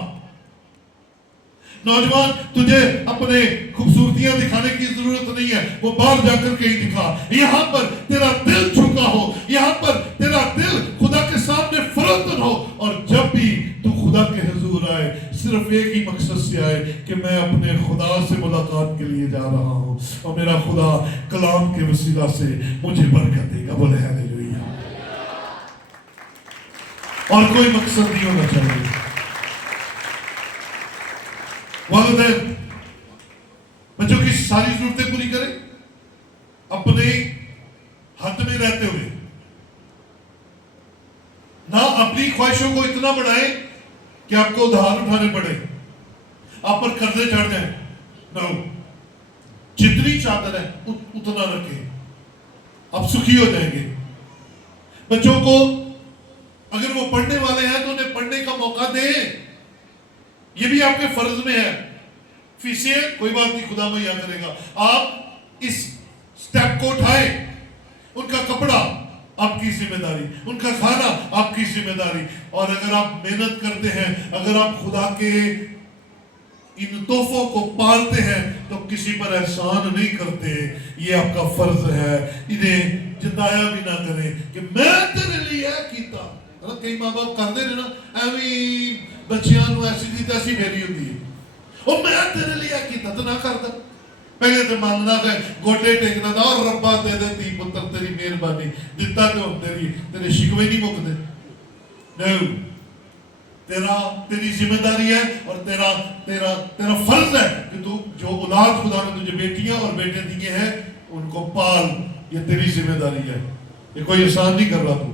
नौजवान, तुझे अपने खूबसूरतियां दिखाने की जरूरत नहीं है, वो बाहर जाकर कहीं दिखा। यहाँ पर तेरा दिल झुका हो, यहाँ पर तेरा दिल खुदा के सामने फरोतन हो, और जब भी तू खुदा के हुजूर आए सिर्फ एक ही मकसद से आए कि मैं अपने खुदा से मुलाकात के लिए जा रहा हूँ, और मेरा खुदा कलाम के वसीला से मुझे बरकत देगा। बोले हालेलुया। और कोई मकसद नहीं होना चाहिए। वालिदैन बच्चों की सारी जरूरतें पूरी करें अपने हद में रहते हुए, ना अपनी ख्वाहिशों को इतना बढ़ाएं कि आपको उधार उठाने पड़े, आप पर कर्जे चढ़ जाए। नो, जितनी चादर है उतना रखें, आप सुखी हो जाएंगे। बच्चों को अगर वो पढ़ने वाले हैं तो उन्हें पढ़ने का मौका दें, ये भी आपके फर्ज में है। फीसें कोई बात नहीं, खुदा मैया करेगा। आप इस स्टेप को उठाए, उनका कपड़ा आपकी जिम्मेदारी, उनका खाना आपकी जिम्मेदारी। और अगर आप मेहनत करते हैं, अगर आप खुदा के इन तोहफों को पालते हैं तो किसी पर एहसान नहीं करते, ये आपका फर्ज है। इन्हें जताया भी ना करें कि मैं तेरे लिए कीता। कई माँ बाप करते हैं ना, एवं बच्चियां नूं ऐसी दी तैसी फेरी होती है, और मैं तेरे लिए कीता तो ना करता। पहले तो मानना है, गोटे टेकना था, और रब्बा दे दे धी पुत्र तेरी मेहरबानी, दिता तो तेरे शिकवे नहीं मुकते। नहीं, तेरी जिम्मेदारी है और तेरा फर्ज है कि तू जो औलाद खुदा ने तुझे बेटियां और बेटे दिए हैं उनको पाल। ये तेरी जिम्मेदारी है, ये कोई एहसान नहीं कर रहा तू।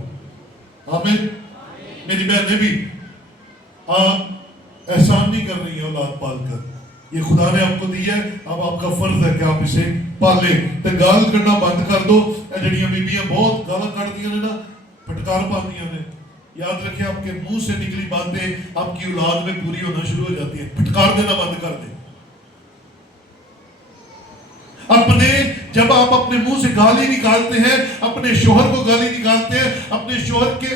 आमीन। मेरी बहनें भी आप एहसान नहीं कर रही है औलाद पालकर, ये खुदा ने आपको दी है, अब आपका फर्ज है कि आप इसे पाले। तो गाल करना बंद कर दो। जड़ियां बीबियां बहुत गाल कटदियां ने ना, फटकार पादियां ने, याद रखिए आपके मुंह से निकली बातें आपकी औलाद में पूरी होना शुरू हो जाती है। फटकार देना बंद कर दे। जब आप अपने मुंह से गाली निकालते हैं, अपने शोहर को गाली निकालते हैं, अपने शोहर के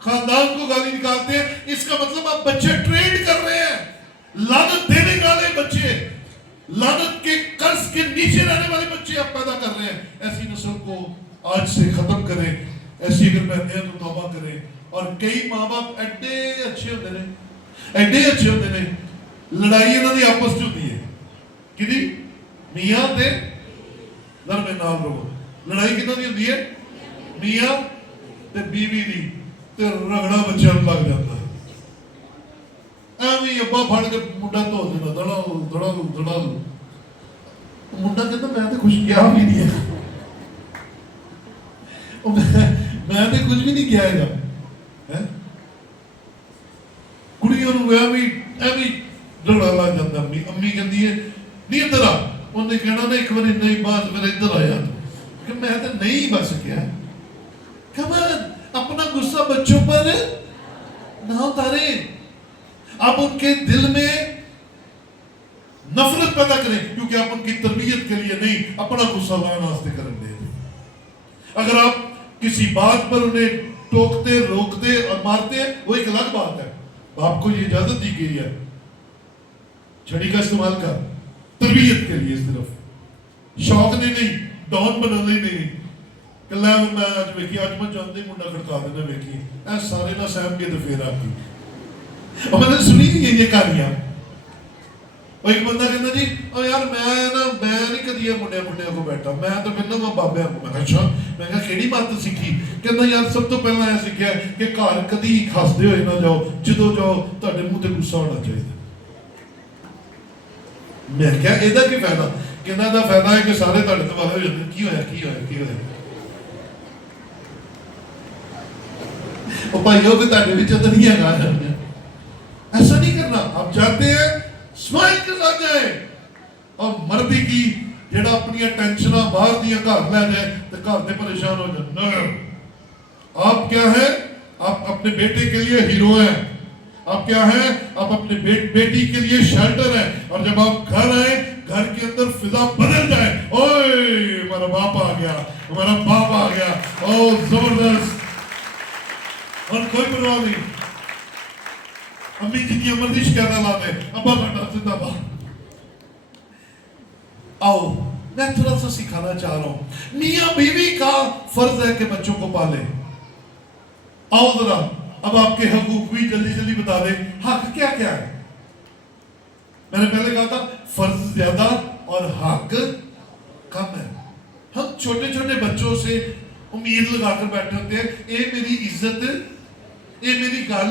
खानदान को गाली निकालते हैं, इसका मतलब आप बच्चे ट्रेन कर रहे हैं। लानत देने वाले बच्चे, लानत के कर्ज के नीचे रहने वाले बच्चे आप पैदा कर रहे हैं। ऐसी नस्ल को आज से खत्म करें। ऐसी अगर बहनें हैं तो तौबा करें। और कई माँ बाप एडे अच्छे होते हैं, एडे अच्छे होते हैं, लड़ाई इन्हों की आपस में होती है कि मियाँ ते दर में नाल रहो। लड़ाई कितों की होती है? मियाँ ते बीवी दी, ते रगड़ा बच्चों लग जाता है। ਐਵੇਂ ਅੱਬਾ ਫੜ ਕੇ ਮੁੰਡਾ ਧੋ ਦੇਣਾ, ਦੜਾ ਮੁੰਡਾ ਕਹਿੰਦਾ ਮੈਂ ਤੇ ਕੁਝ ਕਿਹਾ ਵੀ ਨਹੀਂ ਹੈ, ਮੈਂ ਤੇ ਕੁਝ ਵੀ ਨਹੀਂ ਕਿਹਾ ਹੈਗਾ ਹੈ। ਕੁੜੀਆਂ ਨੂੰ ਐਵੇਂ ਦੜਾ ਲੱਗ ਜਾਂਦਾ। ਅੰਮੀ ਕਹਿੰਦੀ ਹੈ ਨਹੀਂ ਇੱਧਰ ਆ, ਉਹਨੇ ਕਹਿਣਾ ਨਾ ਇੱਕ ਵਾਰੀ ਨਹੀਂ ਬਾਤ ਫਿਰ ਇੱਧਰ ਆਇਆ ਕਿ ਮੈਂ ਤਾਂ ਨਹੀਂ ਬਚ ਸਕਿਆ। कमन अपना गुस्सा बच्चों पर ना उतारें। आप उनके दिल में नफरत पैदा करें, क्योंकि आप उनकी तरबियत के लिए नहीं, अपना गुस्सा लाना वास्ते करेंगे। अगर आप किसी बात पर उन्हें टोकते, रोकते और मारते हैं, वो एक अलग बात है। आपको ये इजाजत दी गई है छड़ी का इस्तेमाल कर, तरबियत के लिए, सिर्फ शौक ने नहीं, डॉन बनाने नहीं। कल मैं आज वेखी, आज मैं जानते ही मुंडा खड़का देना वेखी, ऐ सारे ना सहम के तो फिर आपकी। और मैंने सुनी ये कहानियां। और एक बंदा कहता जी ओ यार मैं नहीं कदी मुंडिया को बैठा, मैं तो कहना मैं बाबे को। मैं अच्छा, मैं कहा केड़ी बात सीखी? कहना यार सब तो पहला यह सीखा कि घर कदी हसदे होए ना जाओ, जो जाओ तुहाडे मुंह ते गुस्सा होना चाहिए। मैं क्या एदा की फायदा? कहना दा फायदा है कि सारे तुहाडे ते वाले हो जाते, की होया भाइयों के तुहाडे विच तो नहीं है। ऐसा नहीं करना। आप चाहते हैं स्माइल के साथ जाए, और मर्दी की जेड़ा अपनी टेंशन बाहर दिया घर लै जाए तो घर से परेशान हो जाए। आप क्या है? आप अपने बेटे के लिए हीरो हैं। आप क्या है? आप अपने बेटी के लिए शेल्टर है। और जब आप घर आए, घर के अंदर फिजा बदल जाए, ओए हमारा बाप आ गया, हमारा बाप आ गया, ओ जबरदस्त, और कोई परवाह नहीं। अम्मी जितनी मर्जी शिकायत ला दे, अब्बा बेटा जिंदाबाद। आओ मैं थोड़ा सा सिखाना चाह रहा हूं, मियां बीवी का फर्ज है कि बच्चों को पाले। आओ जरा अब आपके हकूक भी जल्दी जल्दी बता दे, हक क्या क्या है। मैंने पहले कहा था फर्ज ज्यादा और हक कम है। हम छोटे छोटे बच्चों से उम्मीद लगाकर बैठे होते हैं, ये मेरी इज्जत, ये मेरी गल,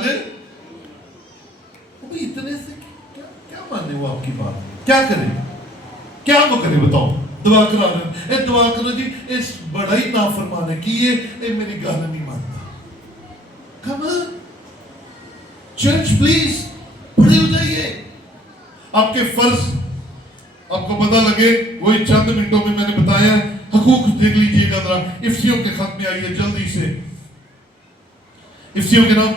इतने से क्या क्या माने वो आपकी बात, क्या करे, क्या वो करे बताओ। दुआ करा रहे हैं, दुआ करो जी, इस बड़ा ही नाफरमान है कि ये मेरी गल नहीं मानता। कम चर्च प्लीज बड़े हो जाइए। आपके फर्ज आपको पता लगे, वही चंद मिनटों में मैंने बताया। हकूक देख लीजिएगा जरा, इफ्सियों के खत में आइए जल्दी से। इफ्सियों के नाम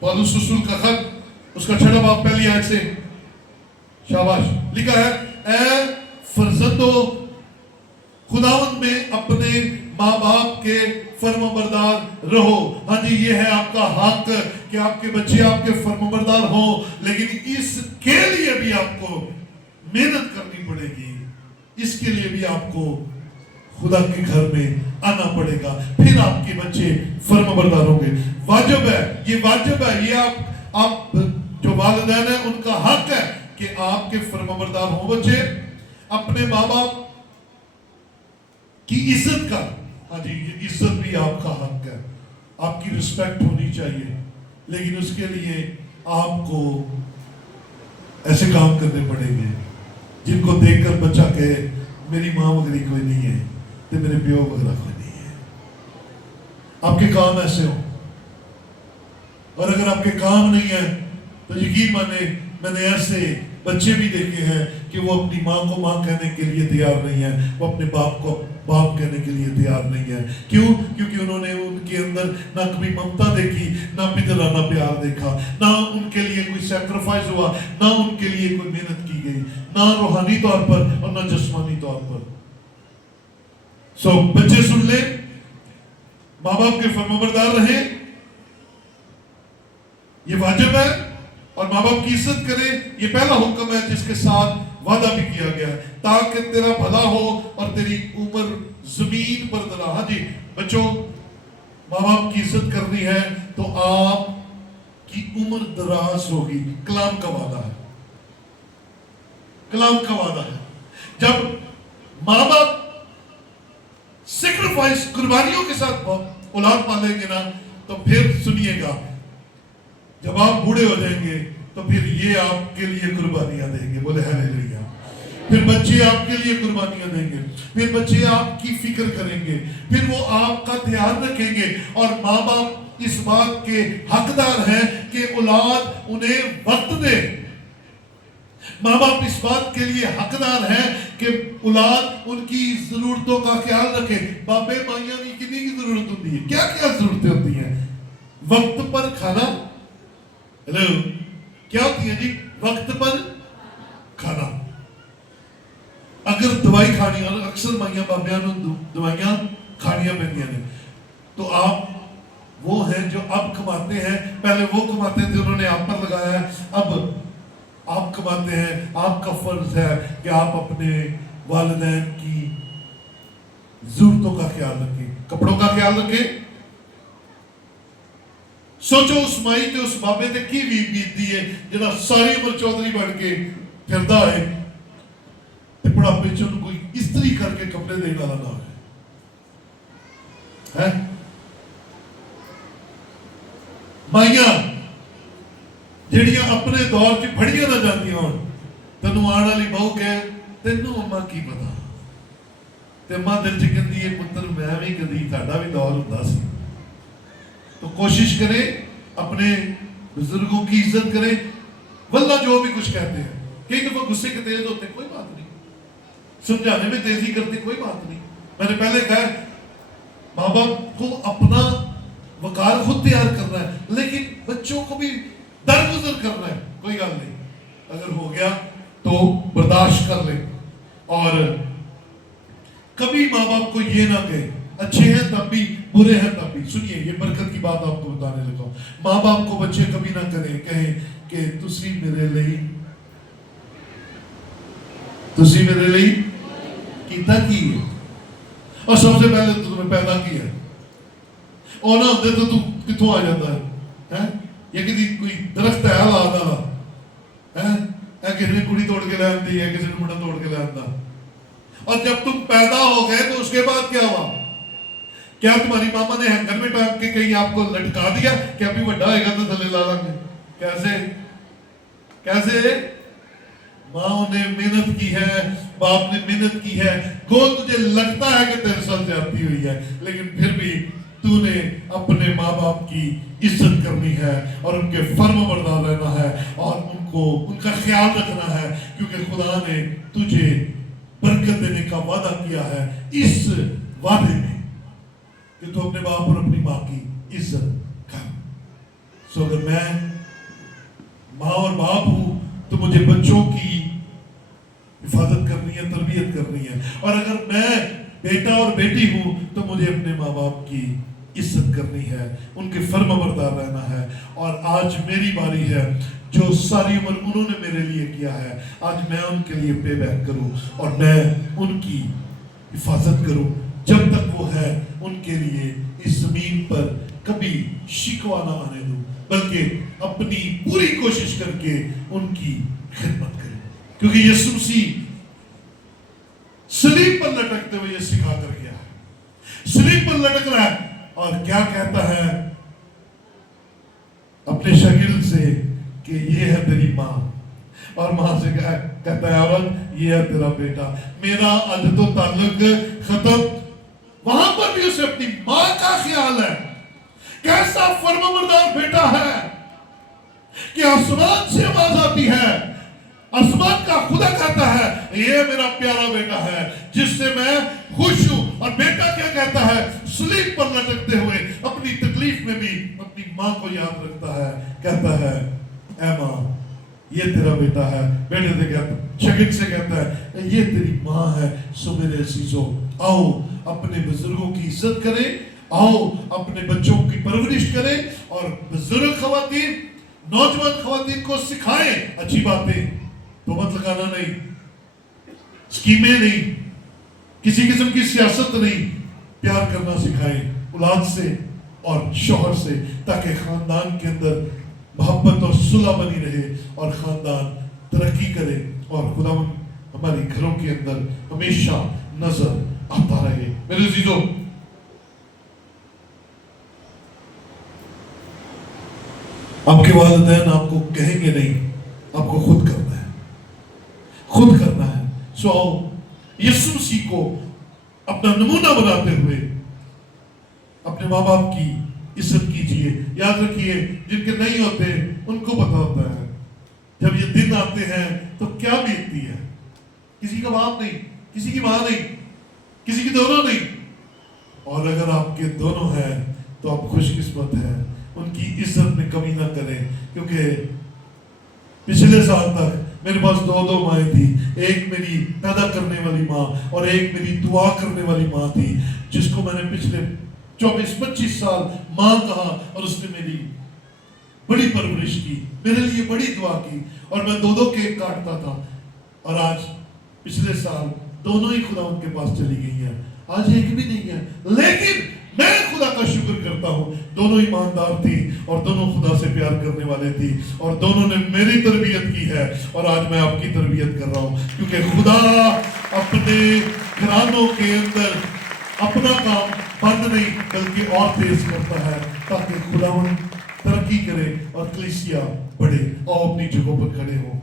पौलुस रसूल का खत, उसका 6वां बाब पहली आयत से, शाबाश, लिखा है, ऐ फर्जंदो खुदावंद में अपने माँ बाप के फर्माबरदार रहो। हाँ जी, ये है आपका हक कि आपके बच्चे आपके फर्माबरदार हो, लेकिन इसके लिए भी आपको मेहनत करनी पड़ेगी, इसके लिए भी आपको खुदा के घर में आना पड़ेगा, फिर आपके बच्चे फर्माबरदार होंगे। वाजिब है, ये वाजिब है, ये आप जो वालिदैन है उनका हक है कि आपके फर्माबरदार हो बच्चे, अपने माँ बाप की इज्जत का। हाँ जी, ये इज्जत भी आपका हक है, आपकी रिस्पेक्ट होनी चाहिए, लेकिन उसके लिए आपको ऐसे काम करने पड़ेंगे जिनको देखकर बच्चा कहे मेरी माँ वगैरह कोई नहीं है, तो मेरे प्यो वगैरह कोई नहीं है। आपके काम ऐसे हो, और अगर आपके काम नहीं है तो यकीन माने मैंने ऐसे बच्चे भी देखे हैं कि वो अपनी माँ को माँ कहने के लिए तैयार नहीं है, वो अपने बाप को बाप कहने के लिए तैयार नहीं है। क्यों? क्योंकि उन्होंने उनके अंदर ना कभी ममता देखी, ना पितराना प्यार देखा, ना उनके लिए कोई सैक्रिफाइस हुआ, ना उनके लिए कोई मेहनत की गई, ना रूहानी तौर पर और ना जिस्मानी तौर पर। सो बच्चे सुन ले, माँ बाप के फर्माबरदार रहे, ये वाजिब है, और माँ बाप की इज्जत करे, ये पहला हुक्म है जिसके साथ वादा भी किया गया है, ताकि तेरा भला हो और तेरी उम्र जमीन पर दरा। हाँ जी बच्चों, माँ बाप की इज्जत करनी है तो आपकी उम्र दराज होगी, कलाम का वादा है, कलाम का वादा है। जब माँ बाप सेक्रीफाइस कुर्बानियों के साथ औलाद पालेंगे ना, तो फिर सुनिएगा, जब आप बूढ़े हो जाएंगे तो फिर ये आपके लिए कुर्बानियां देंगे, बोले हालेलुया। फिर बच्चे आपके लिए कुर्बानियां देंगे, फिर बच्चे आपकी फिक्र करेंगे, फिर वो आपका ध्यान रखेंगे, और माँ बाप इस बात के हकदार हैं कि औलाद उन्हें वक्त दे। माँ बाप इस बात के लिए हकदार हैं कि औलाद उनकी जरूरतों का ख्याल रखे। बाबे माइया की कितनी की जरूरत होती है, क्या क्या जरूरतें होती हैं? वक्त पर खाना, हेलो, क्या होती है जी? वक्त पर खाना। अगर दवाई खानी, और अक्सर माइया बाबिया दवाइयां खानियां पैंदियां ने, तो आप वो हैं जो अब कमाते हैं, पहले वो कमाते थे, उन्होंने आप पर लगाया है, अब आप कमाते हैं। आपका फर्ज है कि आप अपने वालिदैन की जरूरतों का ख्याल रखें, कपड़ों का ख्याल रखें। सोचो उस माई ते उस बाबे ते की भी बीतती है जिन्हें सारी उम्र चौधरी बन के फिरदा है, बुढ़ापे च कोई इस्त्री करके कपड़े देने वाला ना है। माइया जेड़ियां अपने दौर च फड़ियां ना जांदियां होण, तैनूं आण वाली बहू कहे तैनूं अम्मा की पता, ते अम्मा दिल च कहंदी है पुत्तर मैं भी कदी साडा भी दौर हुंदा सी। तो कोशिश करें, अपने बुजुर्गों की इज्जत करें, वल्ला जो भी कुछ कहते हैं। कई दफा गुस्से के तेज होते, कोई बात नहीं, समझाने में तेजी करते, कोई बात नहीं। मैंने पहले कहा माँ बाप को अपना वकार खुद तैयार करना है, लेकिन बच्चों को भी दरगुजर करना है, कोई गल नहीं, अगर हो गया तो बर्दाश्त कर ले। और कभी माँ बाप को ये ना कहे अच्छे हैं तब भी, बुरे हैं तब भी। सुनिए, ये बरकत की बात आपको बताने लगा हूं। माँ बाप को बच्चे कभी ना करें, कहें کہ تسی میرے ਲਈ ਕੀਤਾ ਕੀ ਹੈ اور سب سے پہلے تو تمہیں پیدا کیا اور نہ ہوتے تو کتوں آ جاتا ہے یا کسی کوئی درخت ہے اولاد والا کسی نے کڑی توڑ کے لے آتی ہے کسی نے منڈا توڑ کے لے آتا اور جب تم پیدا ہو گئے تو اس کے بعد کیا ہوا کیا تمہاری ماما نے ہینگر میں ٹانگ کے کہیں آپ کو لٹکا دیا کہ ابھی بڑا ہوئے گا تو تھلے لا لیں گے کیسے ماں نے محنت کی ہے باپ نے محنت کی ہے گو تجھے لگتا ہے کہ تیرے ساتھ زیادتی ہوئی ہے لیکن پھر بھی تو نے اپنے ماں باپ کی عزت کرنی ہے اور ان کے فرم بردار رہنا ہے اور ان کا خیال رکھنا ہے کیونکہ خدا نے تجھے برکت دینے کا وعدہ کیا ہے اس وعدے میں کہ تو اپنے باپ اور اپنی ماں کی عزت کر سو اگر میں ماں اور باپ ہوں تو مجھے بچوں کی حفاظت کرنی ہے تربیت کرنی ہے اور اگر میں بیٹا اور بیٹی ہوں تو مجھے اپنے ماں باپ کی عزت کرنی ہے ان کے فرما بردار رہنا ہے اور آج میری باری ہے جو ساری عمر انہوں نے میرے لیے کیا ہے آج میں ان کے لیے پے بیک کروں اور میں ان کی حفاظت کروں جب تک وہ ہے ان کے لیے اس زمین پر کبھی شکوہ نہ آنے دوں بلکہ اپنی پوری کوشش کر کے ان کی خدمت کریں کیونکہ یسوع مسیح صلیب پر لٹکتے ہوئے یہ سکھا کر گیا ہے صلیب پر لٹک رہا ہے اور کیا کہتا ہے اپنے شاگرد سے کہ یہ ہے تیری ماں اور ماں سے کہتا ہے عورت یہ ہے تیرا بیٹا میرا آج تو تعلق ختم وہاں پر بھی اسے اپنی ماں کا خیال ہے کیسا فرمانبردار بیٹا ہے کہ آسمان سے آواز آتی ہے آسمان کا خدا کہتا ہے یہ میرا پیارا بیٹا ہے جس سے میں خوش ہوں اور بیٹا کیا کہتا ہے صلیب پر لٹکتے ہوئے اپنی تکلیف میں بھی اپنی ماں کو یاد رکھتا ہے کہتا ہے اے ماں یہ تیرا بیٹا ہے بیٹے سے کہتا شاگرد سے کہتا ہے یہ تیری ماں ہے سو میرے عزیزو آؤ اپنے بزرگوں کی عزت کریں آؤ اپنے بچوں کی پرورش کریں اور بزرگ خواتین نوجوان خواتین کو سکھائیں اچھی باتیں تو مت لگانا نہیں سکیمیں نہیں کسی قسم کی سیاست نہیں پیار کرنا سکھائیں اولاد سے اور شوہر سے تاکہ خاندان کے اندر محبت اور صلح بنی رہے اور خاندان ترقی کرے اور خدا ہمارے گھروں کے اندر ہمیشہ نظر آتا رہے میرے عزیزوں آپ کے والدین آپ کو کہیں گے نہیں آپ کو خود کرنا ہے سو آؤ یسوع مسیح کو اپنا نمونہ بناتے ہوئے اپنے ماں باپ کی عزت کیجئے یاد رکھیے جن کے نہیں ہوتے ان کو پتا ہوتا ہے جب یہ دن آتے ہیں تو کیا بیتتی ہے کسی کا باپ نہیں کسی کی ماں نہیں کسی کی دونوں نہیں اور اگر آپ کے دونوں ہیں تو آپ خوش قسمت ہیں ان کی عزت میں کمی نہ کریں کیونکہ پچھلے سال تک میرے پاس دو مائیں تھی ایک میری پیدا کرنے والی ماں اور ایک میری دعا کرنے والی ماں تھی جس کو میں نے پچھلے 24-25 سال ماں کہا اور اس نے میری بڑی پرورش کی میرے لیے بڑی دعا کی اور میں دو کیک کاٹتا تھا اور آج پچھلے سال دونوں ہی خدا ان کے پاس چلی گئی ہیں آج ایک بھی نہیں ہے لیکن میں خدا کا شکر کرتا ہوں دونوں ایماندار تھی اور دونوں خدا سے پیار کرنے والے تھی اور دونوں نے میری تربیت کی ہے اور آج میں آپ کی تربیت کر رہا ہوں کیونکہ خدا اپنے گھرانوں کے اندر اپنا کام بند نہیں بلکہ اور تیز کرتا ہے تاکہ خدا ترقی کرے اور کلیسیا بڑھے اور اپنی جگہوں پر کھڑے ہوں